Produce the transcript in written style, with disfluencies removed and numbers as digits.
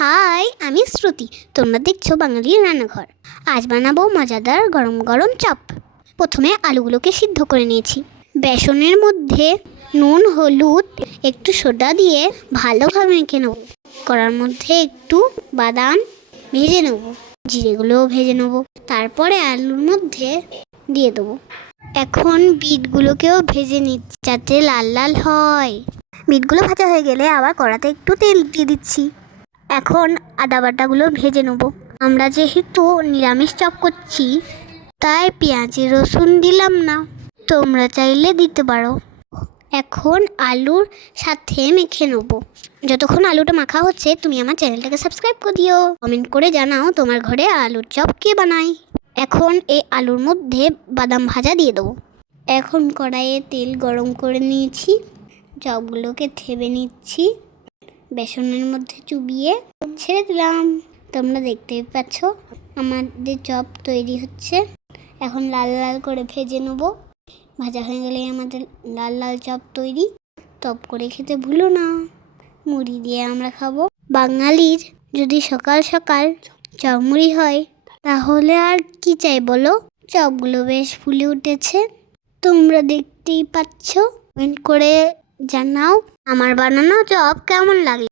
High, আমি শ্রুতি। তোমরা দেখছো বাঙালির রান্নাঘর। আজ বানাবো মজাদার গরম গরম চপ। প্রথমে আলুগুলোকে সিদ্ধ করে নিয়েছি। বেসনের মধ্যে নুন, হলুদ, একটু সোডা দিয়ে ভালোভাবে মেখে নেব। কড়ার মধ্যে একটু বাদাম ভেজে নেব, জিরেগুলোও ভেজে নেব। তারপরে আলুর মধ্যে দিয়ে দেবো। এখন বিটগুলোকেও ভেজে নিচ্ছি যাতে লাল লাল হয়। বিটগুলো ভাজা হয়ে গেলে আবার কড়াতে একটু তেল দিয়ে দিচ্ছি। এখন আদা বাটাগুলো ভেজে নেব। আমরা যেহেতু নিরামিষ চপ করছি তাই পেঁয়াজি রসুন দিলাম না, তোমরা চাইলে দিতে পারো। এখন আলুর সাথে মেখে নেব। যতক্ষণ আলুটা মাখা হচ্ছে তুমি আমার চ্যানেলটাকে সাবস্ক্রাইব করে দিও। কমেন্ট করে জানাও তোমার ঘরে আলুর চপ কে বানায়। এখন এই আলুর মধ্যে বাদাম ভাজা দিয়ে দেবো। এখন কড়াইয়ে তেল গরম করে নিয়েছি, চপগুলোকে ঠেবে নিচ্ছি। বেসনের মধ্যে চুবিয়ে ছেড়ে দিলাম। তোমরা দেখতেই পাচ্ছ আমাদের চপ তৈরি হচ্ছে। এখন লাল লাল করে ভেজে নেব। ভাজা হয়ে গেলে আমাদের লাল লাল চপ তৈরি। টপ করে খেতে ভুলো না। মুড়ি দিয়ে আমরা খাবো। বাঙালির যদি সকাল সকাল চপ মুড়ি হয় তাহলে আর কি চাই বলো। চপগুলো বেশ ফুলে উঠেছে, তোমরা দেখতেই পাচ্ছ। কমেন্ট করে জানাও আমার বানানো চপ কেমন লাগে।